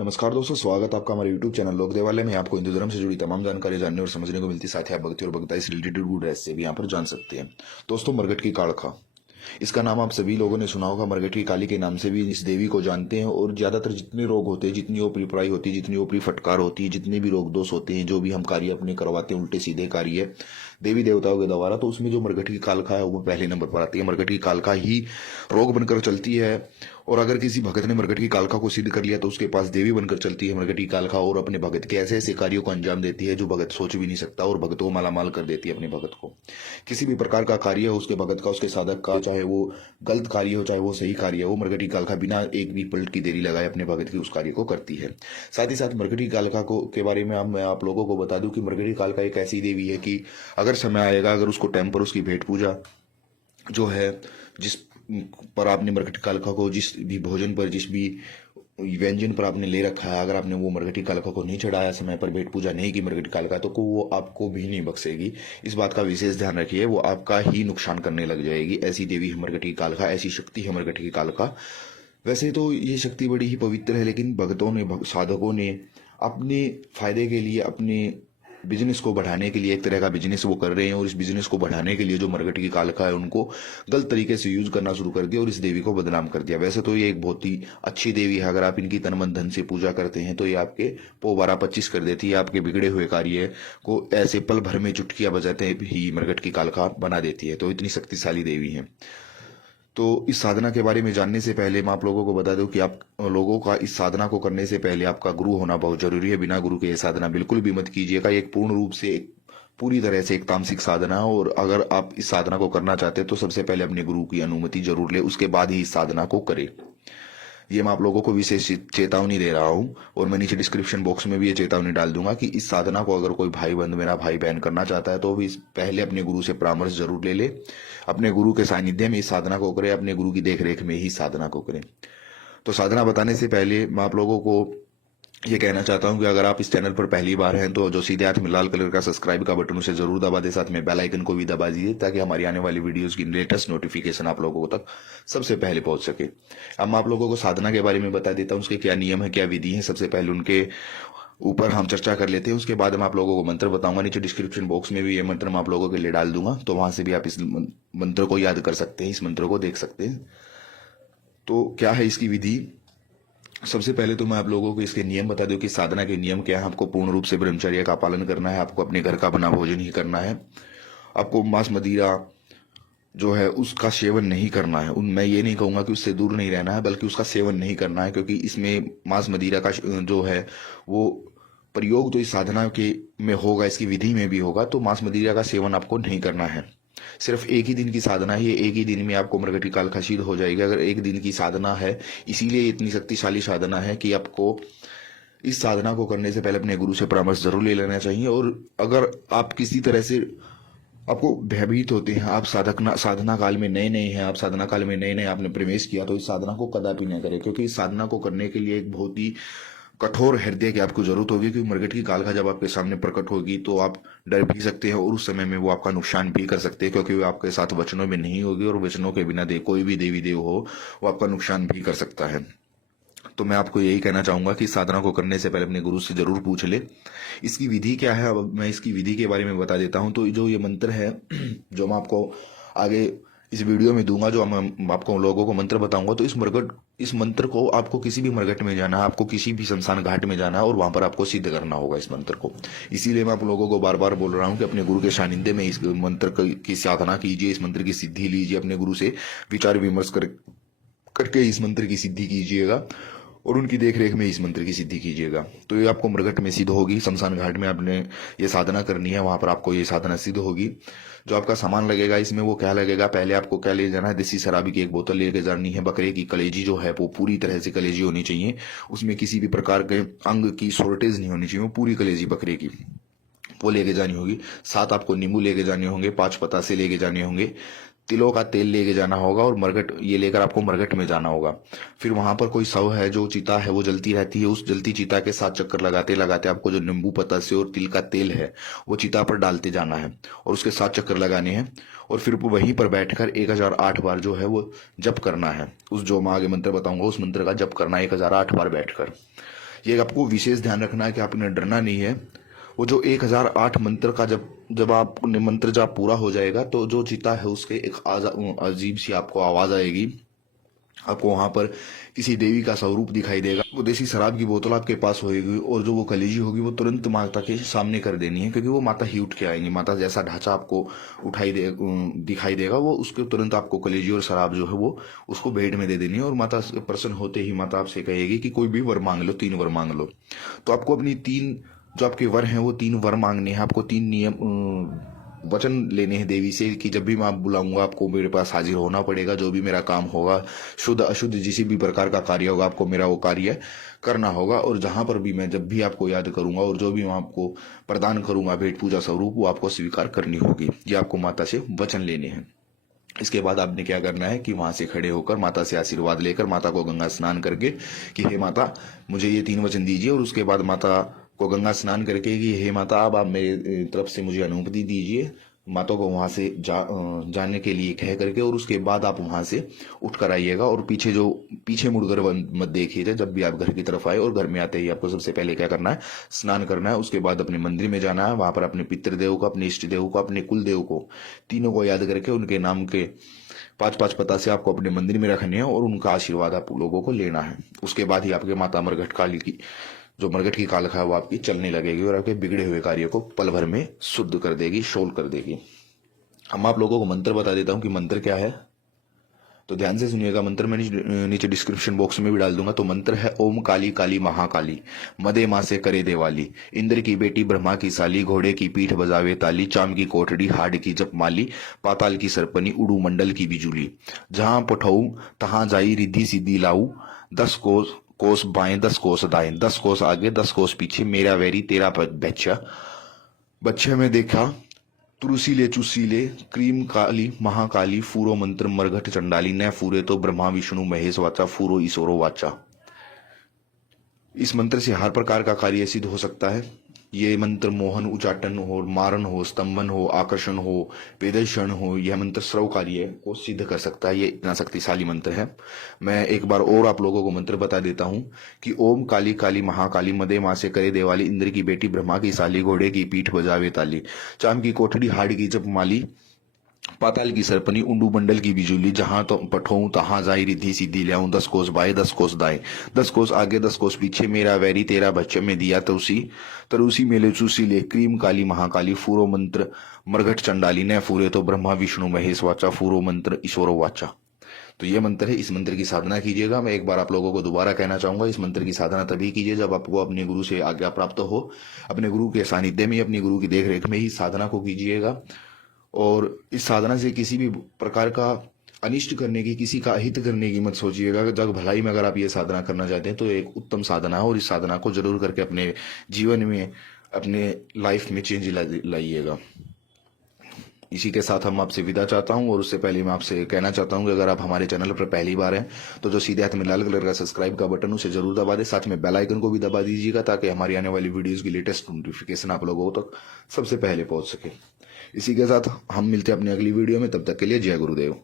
नमस्कार दोस्तों, स्वागत है आपका हमारे YouTube चैनल लोक देवालय में। आपको हिंदू धर्म से जुड़ी तमाम जानकारी जानने और समझने को मिलती है। साथ ही आप भक्ति और भक्ति से रिलेटेड गुड रहस्य भी यहाँ पर जान सकते हैं। दोस्तों, मरघट की काड़खा, इसका नाम आप सभी लोगों ने सुना होगा। मरघट की काली के नाम से भी इस देवी को जानते हैं। और ज्यादातर जितने रोग होते हैं, जितनी ओपरी पराई होती है, जितनी ओपरी फटकार होती है, जितने भी रोग दोष होते हैं, जो भी हम कार्य अपने करवाते हैं उल्टे सीधे कार्य देवी देवताओं के द्वारा, तो उसमें जो मरघट की कालखा है वो पहले नंबर पर आती है। मरघट की कालखा ही रोग बनकर चलती है। और अगर किसी भगत ने मरघट की कालखा को सिद्ध कर लिया तो उसके पास देवी बनकर चलती है मरघट की कालखा, और अपने भगत के ऐसे ऐसे कार्यों को अंजाम देती है जो भगत सोच भी नहीं सकता, और भगत को मालामाल कर देती है अपने भगत को। किसी भी प्रकार का कार्य हो उसके भगत का, उसके साधक का, चाहे वो गलत कार्य हो चाहे वो सही कार्य हो, मरघट की कालखा बिना एक भी पलट की देरी लगाए अपने भगत की उस कार्य को करती है। साथ ही साथ मरघट की कालखा को के बारे में मैं आप लोगों को बता दूं कि मरघट की कालखा एक ऐसी देवी है कि अगर समय आएगा, अगर उसको टाइम पर उसकी भेंट पूजा जो है, जिस पर आपने मरघट कालखा को, जिस भी भोजन पर, जिस भी व्यंजन पर आपने ले रखा है, अगर आपने वो मरघटी कालखा को नहीं चढ़ाया, समय पर भेंट पूजा नहीं की मरघटी कालखा, तो वो आपको भी नहीं बख्शेगी। इस बात का विशेष ध्यान रखिए, वो आपका ही नुकसान करने लग जाएगी। ऐसी देवी है मरघटी कालखा, ऐसी शक्ति है मरघटी कालखा। वैसे तो ये शक्ति बड़ी ही पवित्र है, लेकिन भक्तों ने, साधकों ने अपने फायदे के लिए, अपने बिजनेस को बढ़ाने के लिए, एक तरह का बिजनेस वो कर रहे हैं, और इस बिजनेस को बढ़ाने के लिए जो मरघट की कालखा है उनको गलत तरीके से यूज करना शुरू कर दिया और इस देवी को बदनाम कर दिया। वैसे तो ये एक बहुत ही अच्छी देवी है। अगर आप इनकी तन मन धन से पूजा करते हैं तो ये आपके पो 12-25 कर देती है। आपके बिगड़े हुए कार्य को ऐसे पल भर में चुटकियां बजाते ही मरघट की कालखा बना देती है। तो इतनी शक्तिशाली देवी है। तो इस साधना के बारे में जानने से पहले मैं आप लोगों को बता दूं कि आप लोगों का इस साधना को करने से पहले आपका गुरु होना बहुत जरूरी है। बिना गुरु के ये साधना बिल्कुल भी मत कीजिएगा। ये एक पूर्ण रूप से, एक पूरी तरह से एक तामसिक साधना है। और अगर आप इस साधना को करना चाहते हैं तो सबसे पहले अपने गुरु की अनुमति जरूर ले, उसके बाद ही इस साधना को करें। ये मैं आप लोगों को विशेष चेतावनी दे रहा हूँ, और मैं नीचे डिस्क्रिप्शन बॉक्स में भी ये चेतावनी डाल दूंगा कि इस साधना को अगर कोई भाई बंद, मेरा भाई बहन करना चाहता है तो भी पहले अपने गुरु से परामर्श जरूर ले ले। अपने गुरु के सानिध्य में इस साधना को करें, अपने गुरु की देख रेख में ही साधना को करें। तो साधना बताने से पहले मैं आप लोगों को ये कहना चाहता हूं कि अगर आप इस चैनल पर पहली बार हैं तो जो सीधे हाथ में लाल कलर का सब्सक्राइब का बटन उसे जरूर दबा दे, साथ में बेल आइकन को भी दबा दीजिए ताकि हमारी आने वाली वीडियोस की लेटेस्ट नोटिफिकेशन आप लोगों तक सबसे पहले पहुंच सके। अब मैं आप लोगों को साधना के बारे में बता देता हूं, उसके क्या नियम है, क्या विधि है। सबसे पहले उनके ऊपर हम चर्चा कर लेते हैं, उसके बाद मैं आप लोगों को मंत्र बताऊंगा। नीचे डिस्क्रिप्शन बॉक्स में भी ये मंत्र मैं आप लोगों के लिए डाल दूंगा, तो वहां से भी आप इस मंत्र को याद कर सकते हैं, इस मंत्र को देख सकते हैं। तो क्या है इसकी विधि। सबसे पहले तो मैं आप लोगों को इसके नियम बता दूं कि साधना के नियम क्या है। आपको पूर्ण रूप से ब्रह्मचर्य का पालन करना है। आपको अपने घर का बना भोजन ही करना है। आपको मांस मदिरा जो है उसका सेवन नहीं करना है। मैं ये नहीं कहूंगा कि उससे दूर नहीं रहना है, बल्कि उसका सेवन नहीं करना है, क्योंकि इसमें मांस मदिरा का जो है वो प्रयोग जो इस साधना के में होगा, इसकी विधि में भी होगा, तो मांस मदिरा का सेवन आपको नहीं करना है। सिर्फ एक ही दिन की साधना है, ये एक ही दिन में आपको मरघटी कालखा सिद्ध हो जाएगी। अगर एक दिन की साधना है, इसीलिए इतनी शक्तिशाली साधना है कि आपको इस साधना को करने से पहले अपने गुरु से परामर्श जरूर ले लेना चाहिए। और अगर आप किसी तरह से आपको भयभीत होते हैं, आप साधना काल में नए नए हैं, आप साधना काल में नए नए आपने प्रवेश किया, तो इस साधना को कदापि न करें, क्योंकि इस साधना को करने के लिए एक बहुत ही कठोर हृदय की आपको जरूरत होगी। क्योंकि मरघट की कालखा जब आपके सामने प्रकट होगी तो आप डर भी सकते हैं, और उस समय में वो आपका नुकसान भी कर सकते हैं, क्योंकि वो आपके साथ वचनों में नहीं होगी, और वचनों के बिना कोई भी देवी देव हो वो आपका नुकसान भी कर सकता है। तो मैं आपको यही कहना चाहूंगा कि साधना को करने से पहले अपने गुरु से जरूर पूछ ले। इसकी विधि क्या है, अब मैं इसकी विधि के बारे में बता देता हूं। तो जो ये मंत्र है जो मैं आपको आगे इस वीडियो में दूंगा, जो मैं आपको लोगों को मंत्र बताऊंगा, तो इस मंत्र को आपको किसी भी मरघट में जाना है, आपको किसी भी शमशान घाट में जाना है, और वहां पर आपको सिद्ध करना होगा इस मंत्र को। इसीलिए मैं आप लोगों को बार बार बोल रहा हूं कि अपने गुरु के सानिध्य में इस मंत्र की साधना कीजिए, इस मंत्र की सिद्धि लीजिए, अपने गुरु से विचार विमर्श करके इस मंत्र की सिद्धि कीजिएगा, और उनकी देख रेख में इस मंत्र की सिद्धि कीजिएगा। तो ये आपको मरघट में सिद्ध होगी। शमशान घाट में आपने ये साधना करनी है, वहां पर आपको ये साधना सिद्ध होगी। जो आपका सामान लगेगा इसमें, वो क्या लगेगा, पहले आपको क्या ले जाना है, देसी शराबी की एक बोतल लेके जानी है। बकरे की कलेजी जो है वो पूरी तरह से कलेजी होनी चाहिए, उसमें किसी भी प्रकार के अंग की शॉर्टेज नहीं होनी चाहिए, वो पूरी कलेजी बकरे की वो लेके जानी होगी। 7 आपको नींबू लेके जाने होंगे, 5 पतासे लेके जाने होंगे, तिलों का तेल लेके जाना होगा, और मरघट ये लेकर आपको मरघट में जाना होगा। फिर वहां पर कोई शव है, जो चिता है वो जलती रहती है, उस जलती चिता के 7 चक्कर लगाते लगाते आपको जो नींबू पतासे और तिल का तेल है वो चिता पर डालते जाना है, और उसके 7 चक्कर लगाने हैं। और फिर वहीं पर बैठकर 1008 बार जो है वो जप करना है। उस जो मैं आगे मंत्र बताऊंगा उस मंत्र का जप करना है 1008 बार बैठकर। ये आपको विशेष ध्यान रखना है कि आपने डरना नहीं है। वो जो 1008 मंत्र का जब आपने मंत्र जाप पूरा हो जाएगा तो जो चिता है उसके एक अजीब सी आपको आवाज आएगी। आपको वहां पर किसी देवी का स्वरूप दिखाई देगा। वो देसी शराब की बोतल आपके पास होगी और जो वो कलेजी होगी वो तुरंत माता के सामने कर देनी है, क्योंकि वो माता ही उठ के आएंगी। माता जैसा ढांचा आपको दिखाई देगा वो उसके तुरंत आपको कलेजी और शराब जो है वो उसको भेंट में दे देनी है। और माता प्रसन्न होते ही माता आपसे कहेगी कि कोई भी वर मांग लो, 3 वर मांग लो। तो आपको अपनी 3 जो आपके वर हैं वो 3 वर मांगने हैं। आपको 3 नियम वचन लेने हैं देवी से कि जब भी मैं आप बुलाऊंगा आपको मेरे पास हाजिर होना पड़ेगा। जो भी मेरा काम होगा, शुद्ध अशुद्ध जिस भी प्रकार का कार्य होगा, आपको मेरा वो कार्य करना होगा। और जहां पर भी मैं जब भी आपको याद करूंगा और जो भी मैं आपको प्रदान करूंगा भेंट पूजा स्वरूप, वो आपको स्वीकार करनी होगी। ये आपको माता से वचन लेने हैं। इसके बाद आपने क्या करना है कि वहां से खड़े होकर माता से आशीर्वाद लेकर माता को गंगा स्नान करके कि हे माता मुझे ये 3 वचन दीजिए। और उसके बाद माता को गंगा स्नान करके कि हे माता अब आप मेरी तरफ से मुझे अनुमति दीजिए, माता को वहां से जाने के लिए कह करके। और उसके बाद आप वहां से उठ कर आइएगा और पीछे मुड़कर मत देखिए जब भी आप घर की तरफ आए। और घर में आते ही आपको सबसे पहले क्या करना है, स्नान करना है। उसके बाद अपने मंदिर में जाना है। वहां पर अपने पितृदेव को, अपने इष्ट देव को, अपने कुल देव को, तीनों को याद करके उनके नाम के 5-5 पता से आपको अपने मंदिर में रखने हैं और उनका आशीर्वाद आप लोगों को लेना है। उसके बाद ही आपके माता मरघट काली की जो मरघट की कालखा है वो आपकी चलने लगेगी और आपके बिगड़े हुए कार्यों को पल भर में शुद्ध कर देगी, शोल कर देगी। हम आप लोगों को मंत्र बता देता हूं कि मंत्र क्या है, तो ध्यान से सुनिएगा। मंत्र मैं नीचे डिस्क्रिप्शन बॉक्स में भी डाल दूंगा। तो मंत्र है ओम काली काली महाकाली, मदे माँ से करे देवाली, इंद्र की बेटी ब्रह्मा की साली, घोड़े की पीठ बजावे ताली, चाम की कोठड़ी हाड़ की जप माली, पाताल की सरपनी उड़ू मंडल की बिजुली, जहां पठाऊ तहां जाई रिद्धि सिद्धि लाऊ, 10 कोस बाएं 10 कोस दाएं, 10 कोस आगे 10 कोस पीछे, मेरा वैरी तेरा बच्चा, बच्चे में देखा तुलसी ले चूसी ले, क्रीम काली महाकाली, फूरो मंत्र मरघट चंडाली, न फूरे तो ब्रह्मा विष्णु महेश वाचा, फूरो ईश्वरो वाचा। इस मंत्र से हर प्रकार का कार्य सिद्ध हो सकता है। ये मंत्र मोहन, उचाटन हो, मारन हो, स्तंभन हो, आकर्षण हो, पेदर्शन हो, यह मंत्र स्रव कार्य को सिद्ध कर सकता है। ये इतना शक्तिशाली मंत्र है। मैं एक बार और आप लोगों को मंत्र बता देता हूं कि ओम काली काली महाकाली, मदे माँ से करे देवाली, इंद्र की बेटी ब्रह्मा की साली, घोड़े की पीठ बजावे ताली, चाम की कोठड़ी हाड़ की जप माली, पाताल की सरपनी उंडू मंडल की बिजुली, जहां तो पठों तहां जाई रिद्धि सिद्धि ल्याऊं, 10 कोस बाएं 10 कोस दाएं, 10 कोस आगे 10 कोस पीछे, मेरा वैरी तेरा बच्चे में दिया तरुसी मेले चूसी ले, क्रीम काली महाकाली, फूरो मंत्र मरघट चंडाली, न फूरे तो ब्रह्मा विष्णु महेश वाचा, फूरो मंत्र ईश्वरो वाचा। तो ये मंत्र है। इस मंत्र की साधना कीजिएगा। मैं एक बार आप लोगों को दोबारा कहना चाहूंगा, इस मंत्र की साधना तभी कीजिए जब आपको अपने गुरु से आज्ञा प्राप्त हो। अपने गुरु के सानिध्य में, अपने गुरु की देखरेख में ही साधना को कीजिएगा। और इस साधना से किसी भी प्रकार का अनिष्ट करने की, किसी का हित करने की मत सोचिएगा। जग भलाई में अगर आप ये साधना करना चाहते हैं तो एक उत्तम साधना है और इस साधना को जरूर करके अपने जीवन में, अपने लाइफ में चेंज लाइएगा। इसी के साथ हम आपसे विदा चाहता हूं। और उससे पहले मैं आपसे कहना चाहता हूं कि अगर आप हमारे चैनल पर पहली बार हैं तो जो सीधे हाथ में लाल कलर का सब्सक्राइब का बटन उसे जरूर दबा दें। साथ में बेल आइकन को भी दबा दीजिएगा ताकि हमारी आने वाली वीडियोस की लेटेस्ट नोटिफिकेशन आप लोगों तक सबसे पहले पहुंच सके। इसी के साथ हम मिलते हैं अपनी अगली वीडियो में। तब तक के लिए जय गुरुदेव।